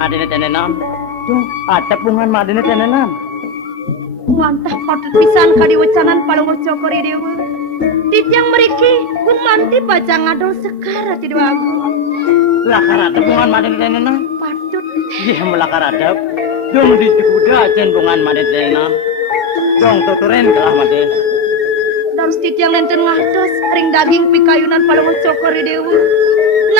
madene tenenan. Tuh, ada bungan madene tenenan. Mantah patut pisan kadiwecanan palungurca kori dewa. Titiang meriki gumanti baca ngadol sekara ti dewa agung. Lakar ada bungan madene tenenan. Patut. Iya melakar ada. Dong di kuda ajen bungan madene tenenan. Dong tuturen kelah madene. Darus titiang lenten ngados ring daging pikayunan palungurca kori dewa.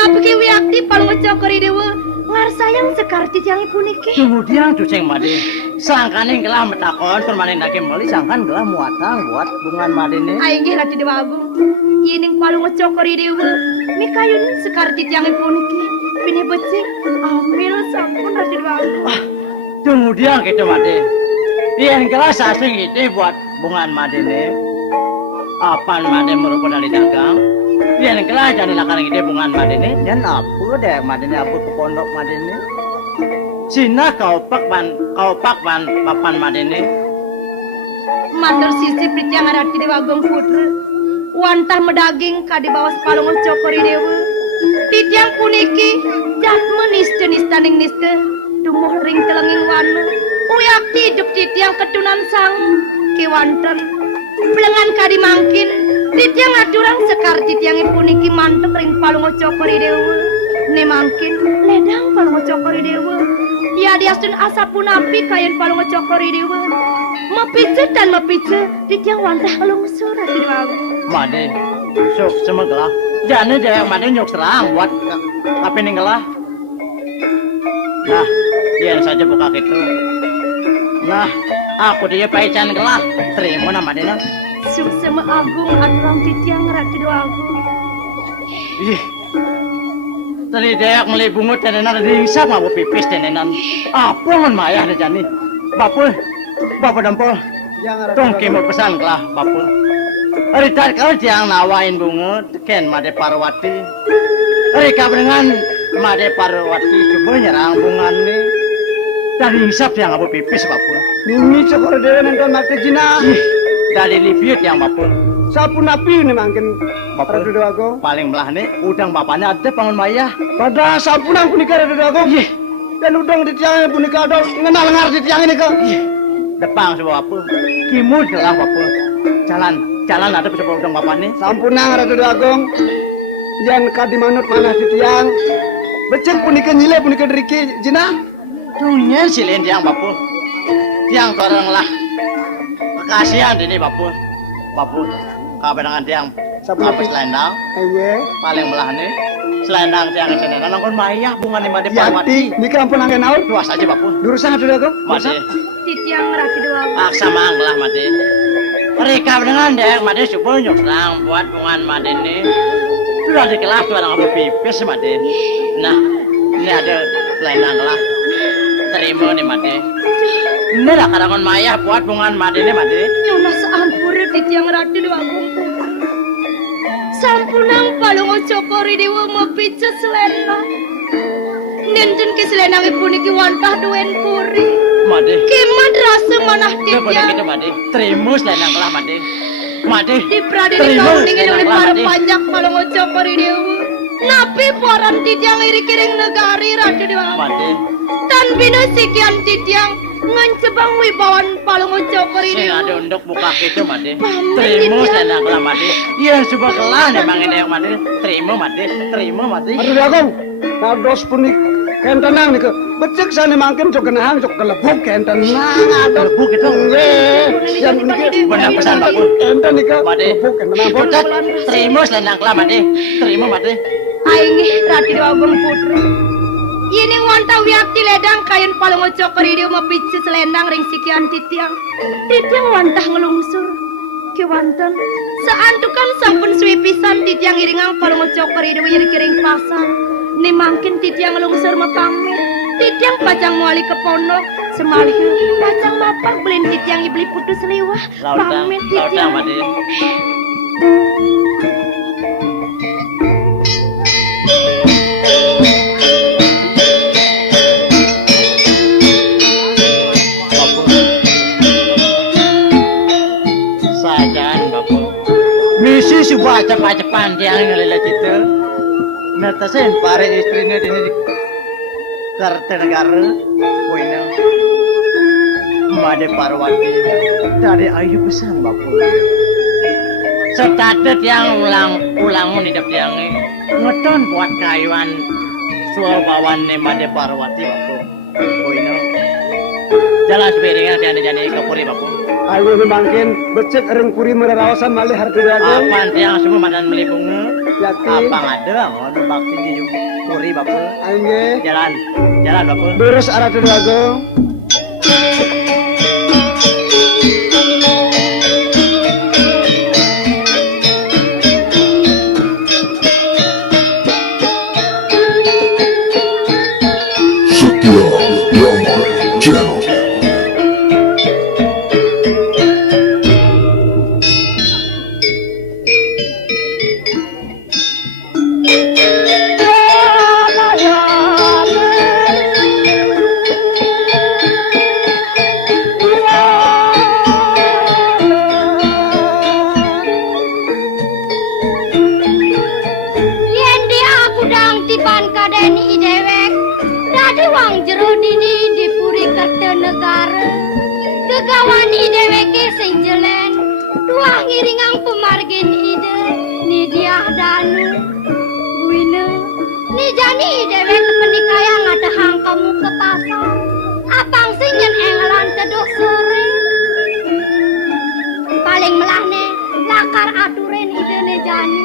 Napiki wiakti palungurca kori dewa. Ngarsayang sekar titiang puniki. Kemudian cuseng madene. Sangkaning kelah metakon permanen daging meli sangkan kelah muatang buat bungan madene. Aing rati dewa agung. Ining palungurca kori dewa. Mikayun sekar titiang puniki. Bini becik ambil sampun rati dewa agung. Kemudian gitu madene. Yang kelas asing itu buat bungan madene. Apaan madene merupakan dari dagang. Yang kelas jadi lakarang itu bungan madene. Dan apa deh madene apa ke pondok madene. Cina kau pak ban papan madene. Mandor sisi pritya ngarati dewa agung putra. Wantah medaging kadi bawas palungo cokori dewa. Titiang puniki jatme niste niste. Dumuh ring telenging wana. Uyakti hidup titiang ketunan sang kewanten. Pelengan kadi mangkin. Titiang aturang sekar titiangin puniki mantep ring palungo cokori dewa. Ne mangkin ledang palungo cokori dewa. Ya diastun asapun api kayan palungo cokori dewa. Mepice dan mepice titiang wantah lungsur hati dewa. Made, sok semegelah. Jane jaya made nyok serang buat apa nih gelah. Nah, biar saja buka gitu. Nah, aku dia paican gelah. Terima nama dia. Susema agung aturang titiang rati dewa agung. Ih. Tadi dia melibungut tenenan ringsak mau pipis tenenan. Apa ngan mayah nih jani? Bapak dampol. Tong kemo pesan gelah bapak. Hari tadi kalau dia nawain bungut, ken Made Parwati. Hari kaberengan Made Parwati coba nyerang bungan nih. Dari hisap yang apa pipis bapak. Nimi cokor dewe nengkon mati jina. Dari review yang bapak. Sapu napi ini mangkin bapak radu aku. Paling belah nih udang bapaknya ada pangon mayah. Pada sapu nang punika radu aku. Dan udang di tiang punika ada ngenal ngar di tiang ini kok. Depang sebuah apa? Kimud lah bapak. Jalan ada sebuah udang bapaknya. Sampun nang radu agung. Yang kadi manut mana di tiang. Becek punika nyile punika deriki jina. Dunia silin tiang bapak. Tiang torang lah. Kasihan ini bapak. Bapak kaberangan tiang apa selendang. Iya. Paling belah nih. Selendang tiang tenenan nangkon mayah bunga nih Made Parwati. Yati, nika ampun angin naut. Luas aja bapak. Durusan radu agung. Made. Titiang rati dewa agung. Aksa manglah Made. Mereka dengan dek Made supaya nyok serang buat bungan Made nih. Sudah di kelas tuh orang apa pipis Made. Nah, ini ada selendang lah. Terima nih Made. Ini lah karangan mayah buat bungan Made nih Made. Nyona seampuri titiang rati dewa agung. Sampunang palungo cokori dewa mepice selendang. Nenten ke selendang puniki wantah duen puri. Made. Kimat rasa manah Dia boleh titiang. gitu Made. Terima selendang lah Made. Made. Di pradini kau dingin oleh para panjak palungo cokori dewa. Napi poran titiang iri-kiring negari rati dewa. Made. Tan bina sekian titiang ngancebang wibawan palungo cokori Sing dewa. ada untuk buka gitu Made. Paman Terima dia. selendang lah Made. Iya coba kelah memang ini yang Made. Terima Made. Terima Made. Radu agung. Nados punik kenten nang nika. Becek sana mangkin cok kenang cok kelebuk kenten nang ada. Lebuk itu. Yang niki Benar pesan bapak. kenten nika. Made. Kelebuk kenten nang. Pucat. Terima selendang lah Made. Terima Made. Aing rati dewa agung putra. Ini wantah wiakti ledang kain palungo cokori dewa mepici selendang ring sikian titiang. Titiang wantah ngelungsur. Kewanten seantukan sampun suwi pisan titiang iringang palungo cokori dewa yeri kiring pasar. Ni mangkin titiang ngelungsur mepamit. Titiang pacang muali ke pondok. Semalih pacang mapak belin titiang ibeli putus liwah. Lautang Made. Sajaan bapak. Misi sebuah cepat-cepat yang ngelila gitu. Netasen pare istrinya ini Kartanegara Koina Made Parwati dari ayu pesan Bapak. Setatet yang ulang nidap yang ngeton buat kayuan suara bawan Made Parwati Bapak. Koina jalan sepiringan jani kapuri Bapak. Ayo memangkin becek ring puri merarawasan malih harti Agong. Apaan tiang semua madan melipungnya? Yati. Apa ada mau bakti di puri Bapak. Ayo nge. Jalan Bapak. Beres arah tu Agong. Setia Drama Channel. Yen dia aku dang tiban kadeni dewek. Dadi wang jero dini dipuri Kartanegara. Gegawani deweke sing jelen. Dua ngiringang pemargin ide ni dia danu. Buine ni jani dewek kepenikaya ngadahang kamu ke pasar. Apang singen englan teduh sore. Paling melahne lakar aturen ide ne jani.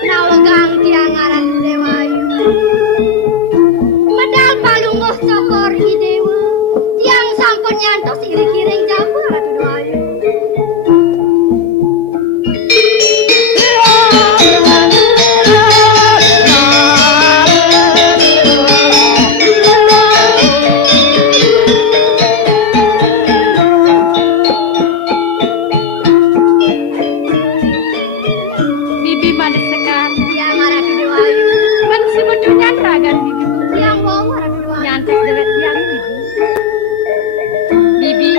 Nawagang tiang aran dewayu. Medal palungguh cokor idewa. Tiang sampun nyantos iri-kiring jago aran dewayu. Bibi manis sekar tiang aran dewayu. Man semedunya ragan bibi. Tiang wong aran dewayu. Nyantek dewek tiang bibi. Bibi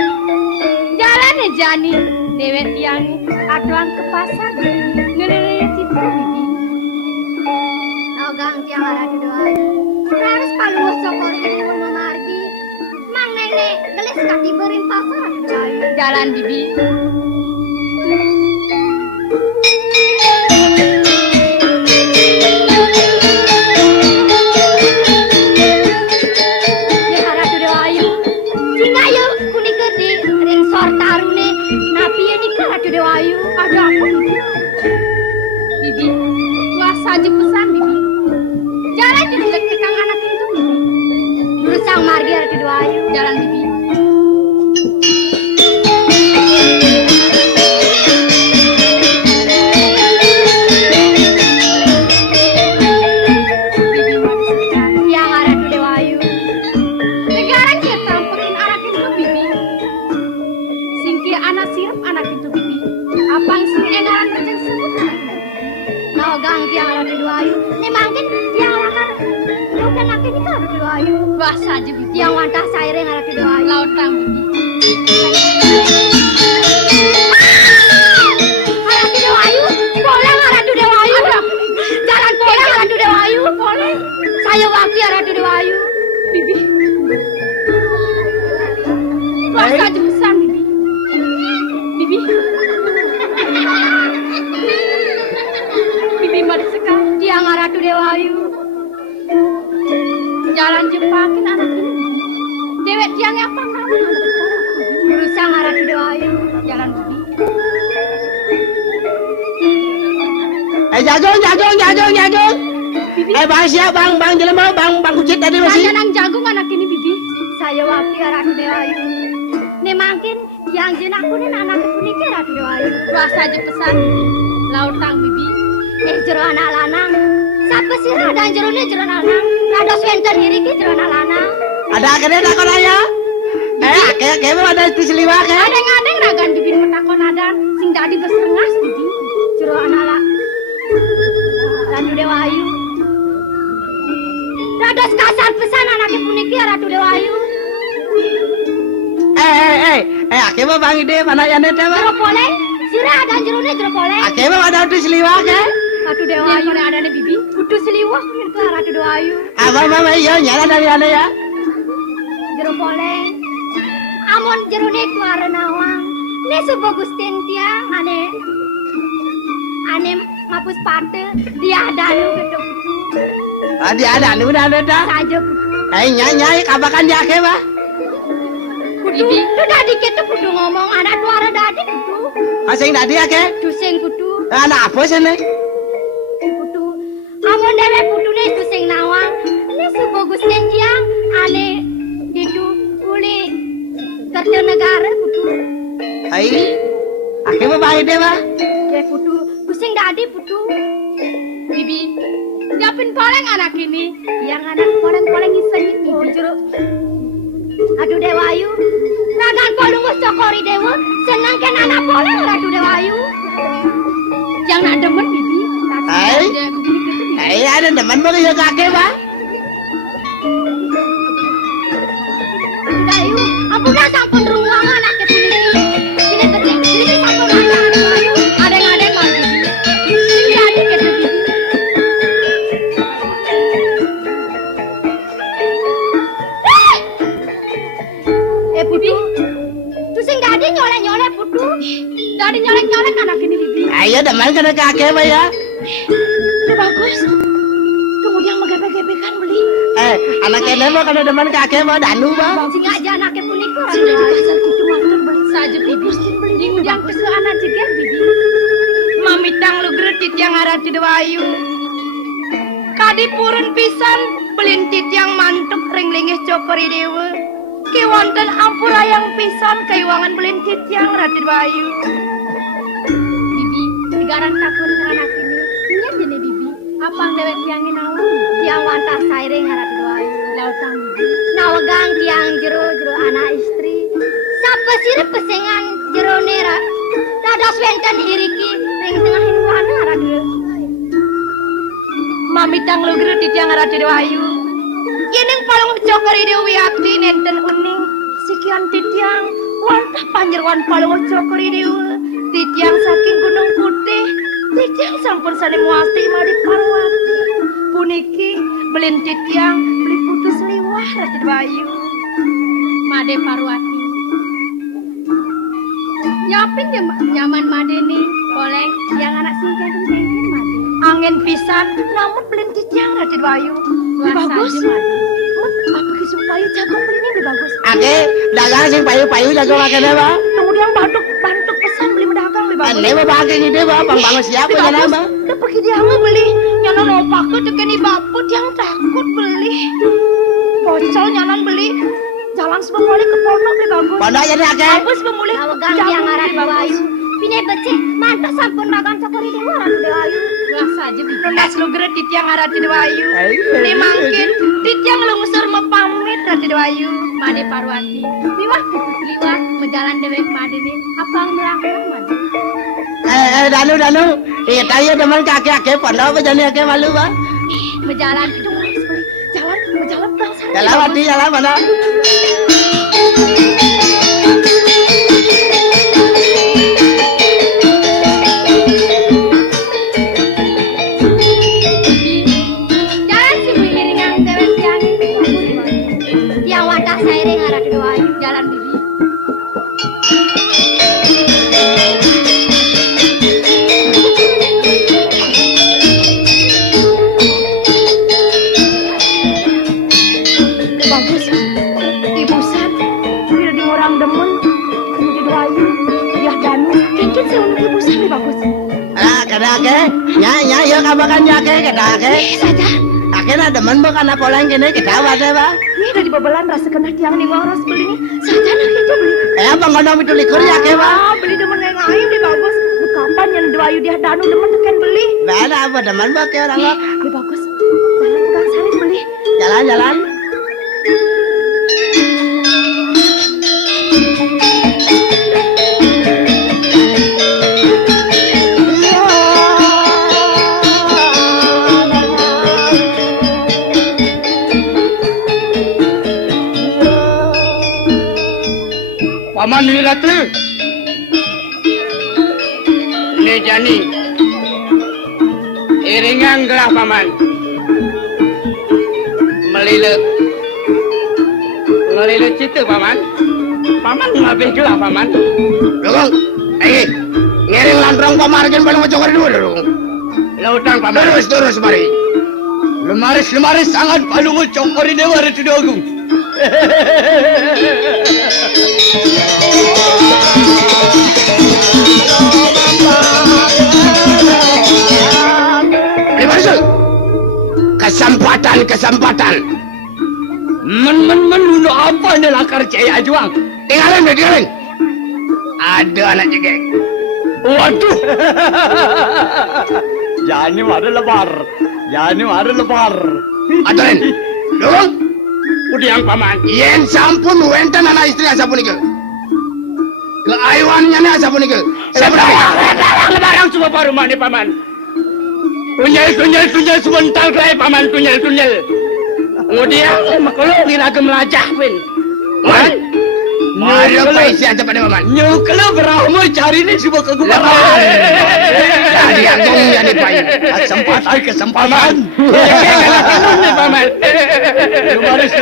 jalan jani dewek tiang aduan ke pasar ngelele citra bibi. Nagang tiang aran dewayu. Harus paluh sokor ini memargi. Mang nenek gelis kaki berin pasar aran dewayu. Jalan bibi. Dewayu, ada apa ini? Bibi, puasa aja pesan Bibi. Jalan jelek kekang anak itu Bibi. Berusaha margi Ratu Dewayu, jalan Bibi. Bibi manis sekali yang Ratu Dewayu. Negara dia tamperin anak itu Bibi. Singki anak sirup anak itu Bibi. Apang sing engaran perceng sebut. Nagang tiang Ratu Dewayu. Ni mangkin tiang lakar. Bukan akin itu Ratu Dewayu. Wah saja Bibi. Tiang wantah saireng Ratu Dewayu. Lautang Bibi. Ratu Dewayu. Boleh Ratu Dewayu. Jalan boleh Ratu Dewayu. Boleh. Saya wakil Ratu Dewayu. Bibi. Wah saja pesan Bibi. Bibi. Bibi mari sekali tiang Ratu Dewayu. Jalan jepakin anak ini. Dewek tiangnya apa nama? Berusaha Ratu Dewayu. Jalan Bibi. Jagung. Bibi. Bang siap bang jelema bang kucit tadi masih. Saya nang jagung anak ini Bibi. Saya wakil Ratu Dewayu. Nih makin yang jen aku nih anak puniki Ratu Dewayu. Puasa aja pesan lautang Bibi. Jero anak lanang. Siapa sih ada jero nih jero lanang. Rados wenten diri ki jero anak lanang. Ada kene takon aya. Kayak ada di seliwak ya. Adeng-adeng ragan Bibi menakon adan sing dadi besengas Bibi. Jero anak Ratu Dewayu. Rados kasar pesan anak puniki Ratu Dewayu. Ake mah bang ide mana ya nih mah? Jero poleng, sirah ada jerone jero poleng. Ake mah ada di seliwak kan? Ratu Dewa Ayu ada nih bibi. Kudu seliwak itu Ratu Dewa Ayu. Abang mama iya nyala dari ane ya. Jero poleng. Amon jerone kuara nawang. Ne subagus tiang ane mapus pate dia danu gitu. Adi ada anu udah ada. Saja kudu. Nyai kabakan ya ake mah? Kudu. Lu tadi kita kudu ngomong anak suara tadi kudu. Asing tadi ake? Dusing kudu. Anak apa sih nih? Kudu. Amon dewe kudu ne dusing nawang. Ne subagus tiang ane didu uli kerja negara kudu. Ake mah bang ide mah? Ya kudu. Dusing tadi kudu. Bibi. Siapin poleng anak ini. Yang anak poleng-poleng iseng ini. Oh jeruk. Aduh Dewa Ayu. Ragan polung cokori Dewa. Senang kan anak poleng Ratu Dewa Ayu. Yang nak demen bibi. Ada teman mau ya kakek mah? Ayu. Aku udah sampun ruang anak kecil ini. Sini kecil. Sini sampun anak Ayu. Adeng-adeng mau bibi. Sini adik kecil bibi. Putu, tu sing dadi nyolek-nyolek putu. Dadi nyolek-nyolek anak ini bibi. Ayo teman kena kakek mah ya. Bagus. Kemudian megebe-gebekan beli. Anak ini mah kena teman kakek mah danu mah. Bang sing aja anaknya punika. Sing di pasar kitu matur beli saja bibi. Beli kemudian kesu anak jeger bibi. Mamitang lu gretit yang arah Dewa Ayu. Kadi purun pisan belintit yang mantuk ring linggih cokori dewa. Ki wonten ampura yang pisan kaiwangan belintit yang Ratu Bayu. Bibi, digaran takun anak ini. Iya jene bibi. Apang dewek tiangin awan. Tiang wantah sairing Ratu Bayu. Lautang bibi. Nawagang tiang jero anak istri. Sapa sirip pesengan jero nera. Dados wenten hiriki ring tengah hinuana Ratu. Mamitang lu gero di tiang Ratu Bayu. Yening palung cokori Dewi Akti nenten uning sikian titiang wantah panjerwan palung cokori Dewi titiang saking Gunung Putih titiang sampun sane muasti madi Parwati puniki belin titiang beli putus liwah Ratu Bayu Made Parwati nyapin ya nyaman Made nih boleh yang anak singkat made angin pisan namun belin titiang Ratu Bayu bagus apa supaya jagung beli ini bagus Ake dagang sing payu-payu jagung akene mah. Kemudian bantuk pesan beli dagang lebih bagus. Ane mah bagi ide mah bang siapa ya nama? Udah pergi dia beli. Nyanon opak ke tekeni baput yang takut beli. Bocol nyanon beli. Jalan sebemuli ke pondok lebih bagus. Pondok jadi ake. Bagus sebemuli. Jagung yang arah bagus. Pine becek mantas sampun makan cokori dewa Ratu Dewa Ayu. Lah saja rendas lu geret di tiang Ratu Dewa Ayu. Ini mangkin di tiang lu ngusur mepamit Ratu Dewa Ayu. Made Parwati. Liwat liwat mejalan dewek made nih. Apang melangkang made. Danu. Tayo teman kakek ake pondok apa jadi ake malu bang? Mejalan itu jalan bangsa. Jalan mati jalan mana? Jalan bibi. Bagus. Ibu San, tidak di orang demun, kemudian doayu, dia danu. Mungkin saya untuk ibu San bagus. Kada ake, nya yo kabakan nya ake kada ake. Saja. Ake na demen bukan apa lain kene kita wate ba. Ini dari babelan rasa kena tiang nih ngoros beli nih. Saja nak itu beli. Abang ngono itu likur ya ake ba. Beli demen yang lain deh bagus. Kapan yang doayu dia danu demen tekan beli. Bana apa demen ba ke orang lo. Beli bagus. Jalan tukang sari beli. Jalan. Paman Wiratu. Ini Jani. Iringan gelah paman. Melilit situ paman. Paman ngabih gelah paman. Dong, ngiring landrong pamargen balung cokor dulu. Lautang paman. Terus mari. Lemaris sangat palungo cokori dewa itu dogung. Lemaris. Kesempatan. Men apa nih lakar caya juang. Tinggalin. Ada anak cekek. Waduh. Jani ada lebar. Aturin. Dong. Udiang paman. Yen sampun wenten anak istri asa punika. Keayuannya nih asa punika. Lebarang semua baru mani paman. Tunyel sebentar kaya paman tunyel. Kemudian kalau ngiragem lajah pin. Man. Ayo paisi aja pada paman. Nyukla berahmu cari nih sebuah kegubaran. Jadi agung jadi payu. Kesempatan. Paman. Lemaris.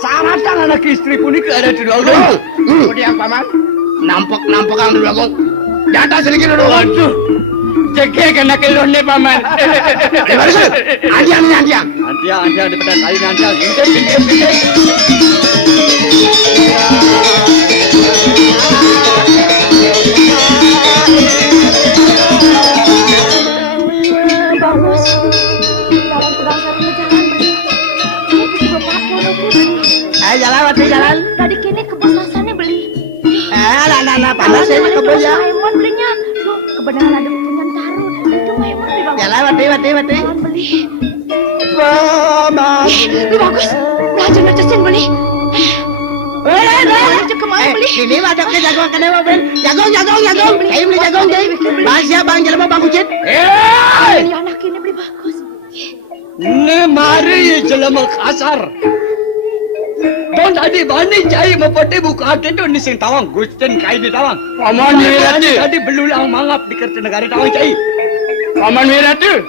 Saratang anak istri punika ada di dalam. Kemudian paman. Nampak ang dulu agung. Jatah sedikit dulu. Waduh. Jege kena kelon nih paman. Lemaris. Andiang. Andiang di pedas kain andiang. Bintik. Bagus. Jalan pedang satu jalan beli. Ini juga papua beli. Jalan. Tadi kini kebesasannya beli. Anak panas ya kebun ya. Maimon belinya. Loh, kebenaran ada punya taruh. Itu Maimon beli bagus. Jalan mati. Maimon beli. Paman. Beli bagus. Belajar beli. Belajar kemana beli? Ini ada ke jagung kena mobil. Jagung. Ayo beli jagung deh. Masya bang jelema bang kucit. Ini anak ini beli bagus. Ne mari jelema kasar. Don tadi bani cai mepete buku hati tu ni sing tawang gusten kai di tawang. Paman Wiratu. Tadi belulang mangap di Kertanegara tawang cai. Paman Wiratu.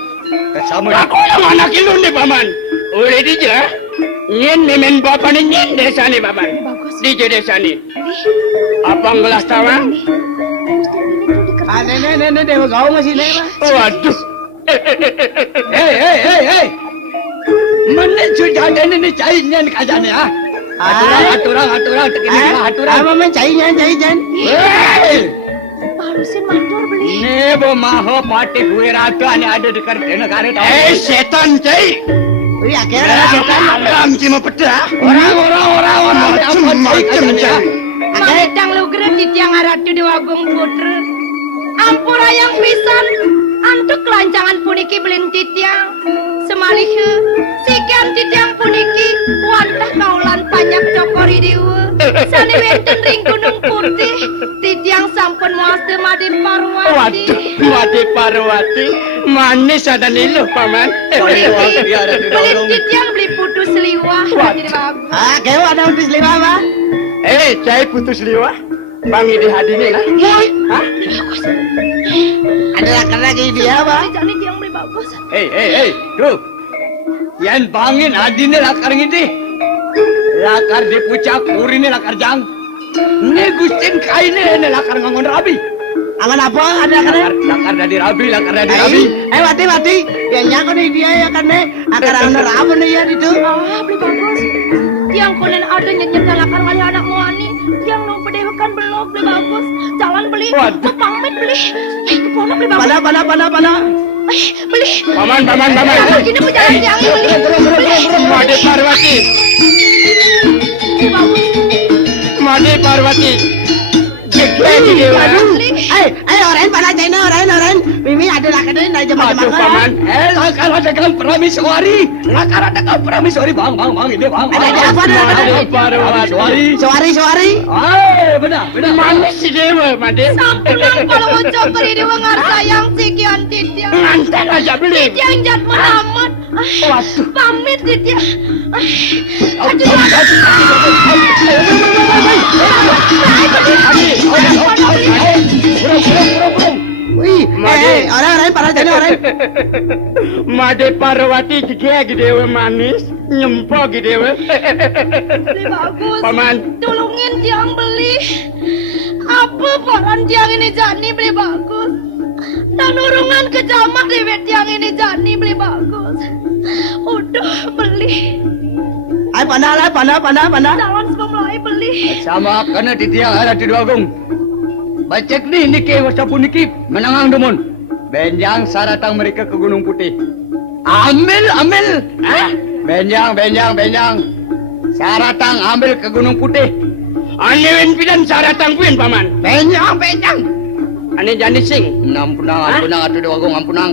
Kesama Aku yang anak ilun nih paman. Udah dija. Nyen nemen bapak nih nyen desa nih paman. Bagus. Dija desa nih. Beli. Apa gelas tawang? Nenek dewa kau masih nenek. Waduh. Hei. Mana sudah ada ni cai nyan kajane ah. Aturan aturan. Apa men cai jan. Hei. Harusin matur beli. Ne bo maho pati gue ratu ane ada di Kertanegara tawang. Setan cai. Wih akhirnya setan. Orang cuma peda. Orang. Macam cai. Mangetang lu gerak di tiang aratu di Wagung Putra. Ampura yang pisan. Antuk kelancangan puniki belin titiang. Semalihe. Sekian titiang puniki. Wantah kaulan panjang cokori dewa. Sani wenten ring gunung putih. Titiang sampun muaste Madi Parwati. Waduh, Madi Parwati. Manis ada niluh paman. Beli titiang beli putus liwah. Jadi bagus. Kau ada utus lima apa? Cai putus liwah. Bangi di hadini kan? Hah? Bagus. Adalah karena dia apa? Jadi tiang beli bagus. Hei, tuh. Yan bangin adine lakar ngiti. Lakar di pucak urine lakar jang. Ne gusten kaine ne lakar ngangon rabi. Angan apa? Ada karena? Lakar dari rabi. Mati. Yang nyako nih dia ya kan nih. Akar anak rabu nih ya itu. Beli bagus. Tiang konen ada nyanyi lakar kali anak muani. Tiang nung pedewakan belum beli bagus. Jangan beli. Waduh. Pamit beli. Keponak beli bagus. Pada. Beli. Paman. Gini mau jalan tiang beli. Madi Parwati. Beli bagus. Madi Parwati. Jadi dewa. Orang pada China orang. Mimi ada lakar nih Aduh paman. Lakar ada kan prameswari. Lakar ada kan prameswari bang ini bang. Ada apa? Madi Parwati. Suari. Benar. Manis si dewa Madi. Sampulang kalau mau cokor ini wangar sayang sekian titiang. Nganten aja beli. Titiang jat menamat. Waduh. Pamit Ditya. Wih, orang para jadi orang. Made Parwati gigi dewe manis, nyempo dewe. Beli bagus. Paman. Tolongin tiang beli. Apa paran tiang ini Jani beli bagus. Dan urungan ke jamak dewet tiang ini Jani beli bagus. Udah beli. Ay pana. Jalan sebelum mulai beli. Sama kena di tiang ada di dua agung. Bacek nih niki wasapu niki menangang demun. Benjang saratang mereka ke Gunung Putih. Ambil. Hah? Benjang. Saratang ambil ke Gunung Putih. Ane pidan saratang pin paman. Benjang. Ane jani sing. Ampunang atuh dua agung ampunang.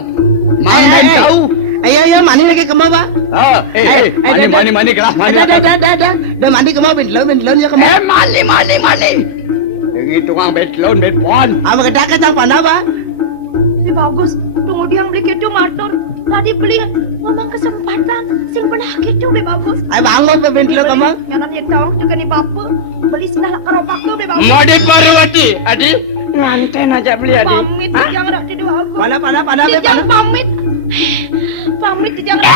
Mangan tahu. Ayo mandi lagi ke mau, Pak. Mani gelas mani. Dah mandi ke mau bentlon ya ke mau. Mani. Yang itu tukang betlon betpon. Ama kedakat ang pana, Pak. Beli bagus. Tunggu diang beli keju motor. Tadi beli ngomong kesempatan. Sing pernah keju beli bagus. Ay bangun pa bentlon ka mau. Nyanan yang tawang juga nih bapak. Beli senang keropak tuh beli bagus. Made Parwati, adi nganten aja beli adi. Pamit jangan rak di dua aku. Pana. Jangan pamit. Pamit jangan.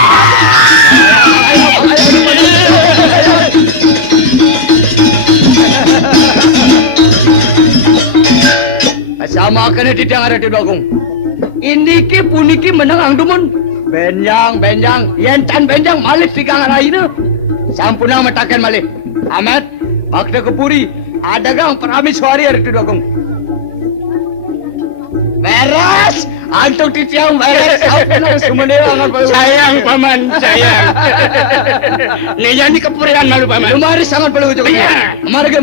Sama kena di tiang ada di dua agung. Ini ki puniki menang dumun. Benjang. Yentan benjang malih tigang lainnya. Sampuna matakan malih. Ahmed, makna kepuri. Ada gang peramis suari ada di dua agung. Beres. Antuk di tiang beres. Sampuna semuanya angan Sayang paman, sayang. Nih jadi kepurian malu paman. Lumari sangat perlu juga. Iya. Marga.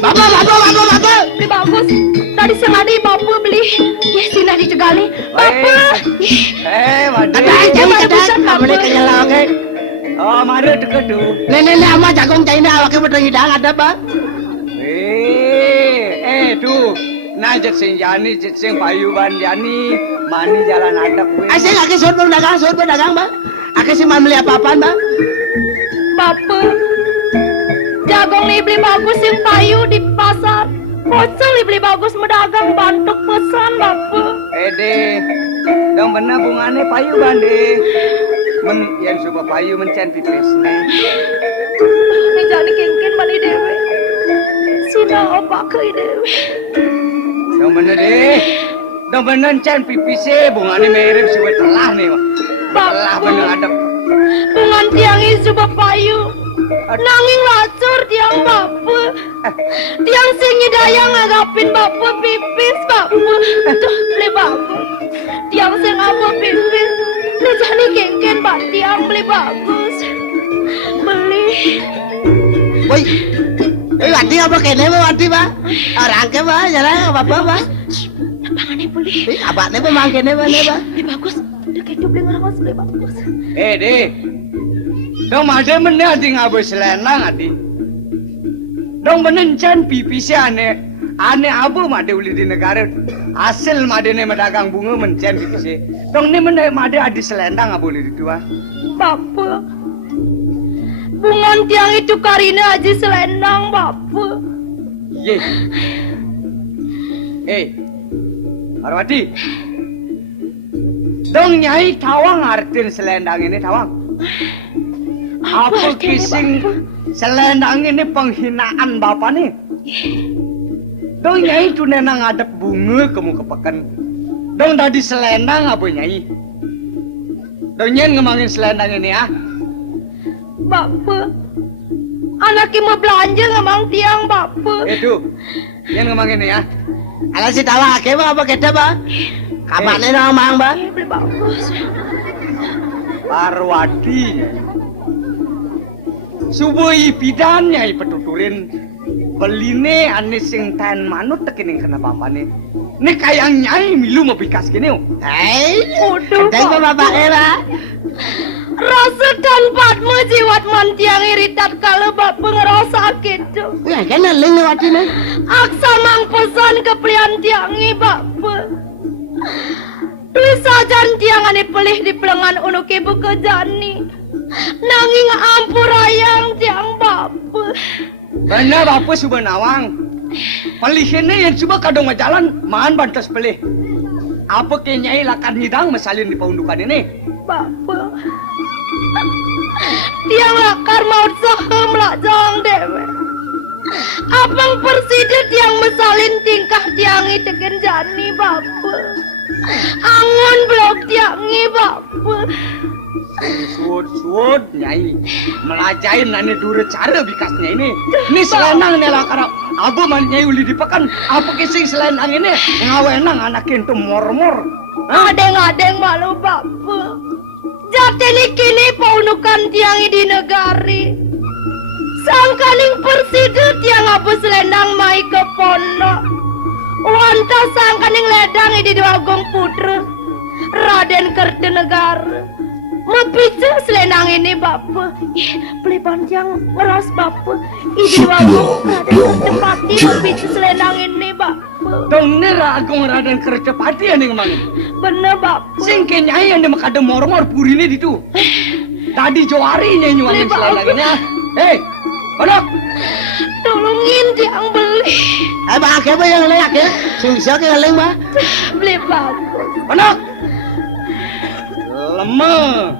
Bapak. Beli bagus. Tadi semadi bapak beli. Ya sini dicegali. Bapak. Madu. Jangan bisa bapak. Oh, madu dekat tu. Nenek ama jagung China awak betul hidang ada, Pak. Tu. Najat sing jani, sing payuban jani, mani jalan ada kue. Asing ake sur berdagang, Pak. Ake sih mau beli apa-apaan, Pak. Bapak. Jagung nih beli bagus yang payu di pasar. Pocel nih beli bagus medagang bantuk pesan bapak. Dong bener bungane payuban deh. Yang suka payu mencen pipis nih. Ini jadi kengken mani dewe. Sudah opak ke dewe. Dong bener deh. Dong bener cen pipisnya bungane mirip suwe telah nih. Telah bener adep. Bungan tiang isu payu. Nanging lacur tiang bapak. Tiang singi dayang ngadapin bapak pipis bapak. Tuh beli bapak. Tiang sing apa pipis. Ini jadi kengken pak tiang beli bagus. Beli. Woi. Wadi apa kene wadi, Pak? Orang ke, Pak, jalan apa-apa, Pak. Apaan beli? Abakne Pak mangkene, Pak, Pak. Beli bagus. Udah kayak beli ngerangus beli bagus. Deh. Dong made meneh adi ngabe selenang adi. Dong menencen pipisnya aneh abu made uli di negara. Hasil made ne medagang bunga mencen pipisnya. Dong ni meneh made adi selendang abu uli di tua. Bapak. Bungan tiang itu karina aja selendang bapak. Ye. Parwati. Dong nyai tawang artin selendang ini tawang. Apa kising selendang ini penghinaan bapak nih? Dong nyai tu nenang ngadep bunga kamu kepekan. Dong tadi selendang apa nyai? Dong nyai ngemangin selendang ini ah? Bapak, anaknya mau belanja ngemang tiang bapak. Itu, nyai ngemangin ya? Ala si tawa ake Pak apa kita, Pak? Kabakne nang mang, Pak. Beli bagus. Parwati. Suboi bidannya petutulin beline ane sing ten manut tekining kena bapane. Ini kayang nyai milu mau pikas gini. Udah Tengok bapak era. Rasa tanpatmu jiwat mantiang iritat kalau bapak ngerasa gitu. Ya kan leng lewat ini. Aksa mang pesan kepelian tiangi bapak. Dwi sajan tiangane pelih di pelengan unuk ibu kejani. Nanging ampurayang tiang bapak. Benar bapak sudah nawang. Pelihnya yang coba kadang jalan maan bantas pelih. Apa ke nyai lakan hidang mesalin di paundukan ini? Bapak. Tiang lakar maut sahem lak jang dewe. Abang persidet yang mesalin tingkah tiangi tegen jani bapak. Angon blok tiangi bapak. Suut nyai melajain nane dure cara bikasnya ini. Ini selenang nih lakar. Abu man nyai uli dipakan. Apa kising selenang ini ngawenang anakin tuh mor-mor. Adeng-adeng malu bapak. Jateni kini paunukan tiangi di negari. Sangkaning persidet yang abu selendang mai ke pondok. Wanta sangkaning ledang di Diwagong Putra. Raden Kertanegara. Mepicu selendang ini bapak. Peliban yang ngeras bapak. Di Diwagong Raden Kertapati mepicu selendang ini bapak. Dong nera agung Raden Kertapati yang ngomongin. Bener bapak. Singke nyai yang makada mor-mor purini ditu. Tadi jawari nyai nyuangin selendang ini. Hei, kodok. Tolongin tiang beli. Bang Ake yang leng Ake. Susah ke leng mah. Beli bagus. Kodok. Lemah.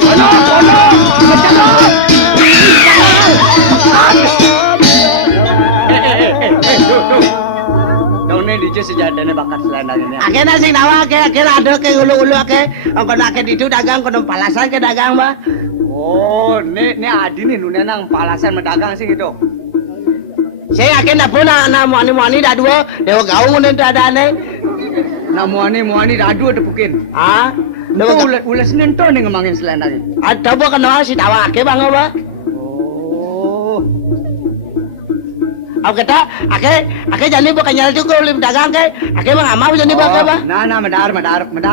Kodok. Kodok. Dong nih DJ sejadane bakat selendang ini. Ake nasi nawa ake ada ke ulu ake. Angkon ake itu dagang kono palasan ke dagang mah. Oh, nih adi nih lu nenang palasan mendagang sih gitu. Saya ake nak pun na muani dah dua. Dewa gaung udah ada ane. Nah muani dadu ada pukin. Ah, dewa Ulas nento nih ngomongin selendang ini. ada buat kenal si tawa ake bang apa? Oh. Aku kata, ake jadi bukan nyala cukup beli dagang ke, ake mah mau jadi buat apa? Nah, medar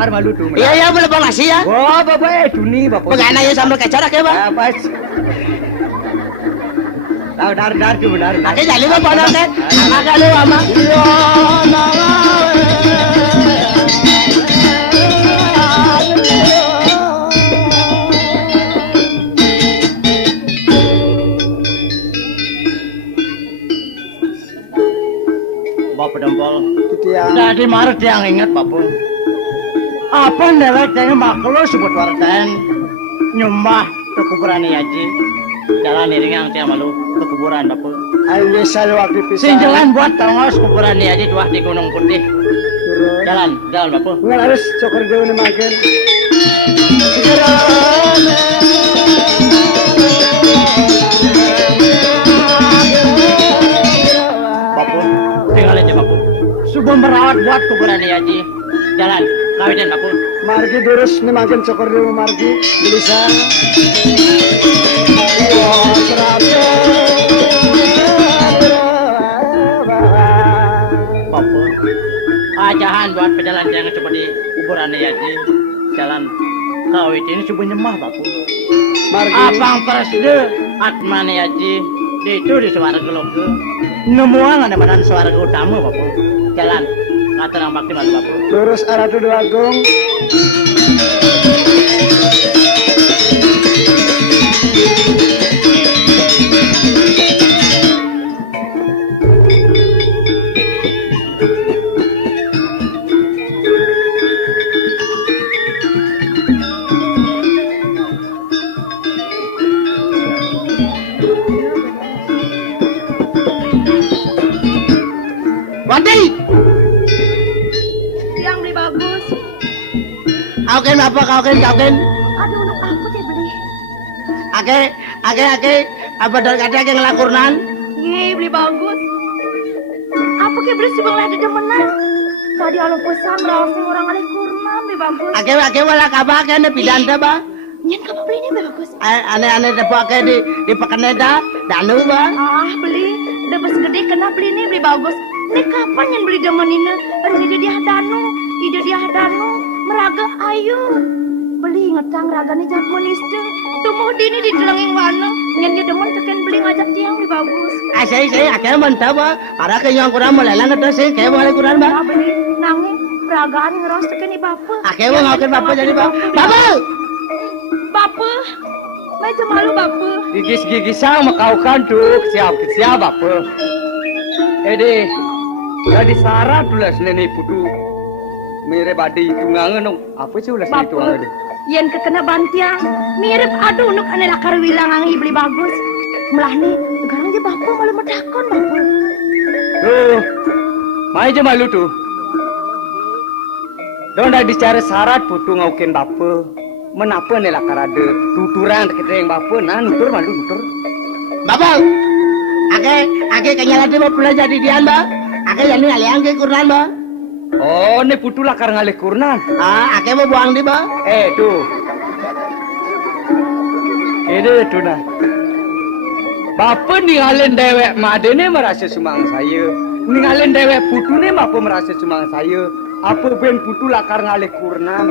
malu tuh. Iya boleh bang nasi ya. Wah, bapak duni bapak. Bagaimana ya sambal kecap ake bang? Pas. Tahu dar tuh medar. Ake jadi buat apa ke? Ama kalau ama. Bapak Dempol. Jadi Maret yang ingat Bapak. Apa ndelek yang maklo sebut warten nyumbah ke kuburan Yaji. Jalan iring yang tiang malu ke kuburan Bapak. Ayo selalu waktu pisah. Sing jalan buat tongos kuburan Yaji tuah di Gunung Putih. Jalan Bapak. Nggak harus cokor jauh nih makin. Bapak, tinggal aja Bapak. Subuh merawat buat kuburan Yaji. Jalan, kawinan Bapak. Margi durus nih makin cokor jauh margi. Bisa. Bapak, ajahan buat pejalan jangan coba di kuburan Yaji. Jalan, kawit ini subuh nyemah Bapak. Margi. Abang Presde Atman Yaji itu di suara geloke nemuang ada badan suara utama Bapak. Jalan kata nang bakti malu Bapak. Lurus arah tuh agung. Wadi, Tiang beli bagus. kau apa kau Aduh, untuk aku deh beli. Ake, apa dari kata yang ngelakurnan? Ye, beli bagus. Apa kayak beli si bang lada demenan? Tadi alam pesan rawasing orang alih kurman beli bagus. Ake wala kaba ake ne pidan ba? Nyen kamu beli ini beli bagus. Ane tepo ake di pekaneda danu ba? Ah, beli. Udah pas gede kena beli nih beli bagus. Nih kapan yang beli demen ini? Aduh ide dia hadano, meraga ayo. Beli ngetang ragane jat moniste. Tumuh dini di delenging wana. Nyen dia demen teken beli ngajak tiang beli bagus. Saya akhirnya mantap ba. Para kenyang kurang melelang itu sih kayak boleh kurang ba. Ya beli nanging peragaan ngeros teken ni bapak. Akhirnya ngaukin bapak jadi ba. Bapak, meja malu bapak. Gigis sama kau kan tuh siap apa? Deh, jadi syarat tulas nene putu. Mere badi tungangan dong. Apa sih ulas itu Bapak, yen kekena bantiang, mirip aduh nuk ane lakar wilang angi beli bagus. Melah nih, sekarang je bapak malu medakon bapak. Tuh, mai aja malu tuh. Don dah bicara syarat putu ngaukin bapak. Menapa nih lakar ada tuturan kita yang bapak, nah nutur malu nutur. Bapak, ake kenyala dia mau pulang jadi dian ba. Ake jadi ngaliang ke kurnan ba. Oh, nih putu lakar ngalih kurnan. Ake mau buang di ba. Tuh. Ini tuh nah. Bapak ninggalin dewek madene merasa sumang saya. Ninggalin dewek putu nih bapak merasa sumang saya. Apa ben putu lakar ngalih kurnan.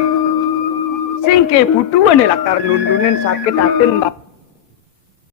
Singke putu ane lakar nundunin sakit atin bapak.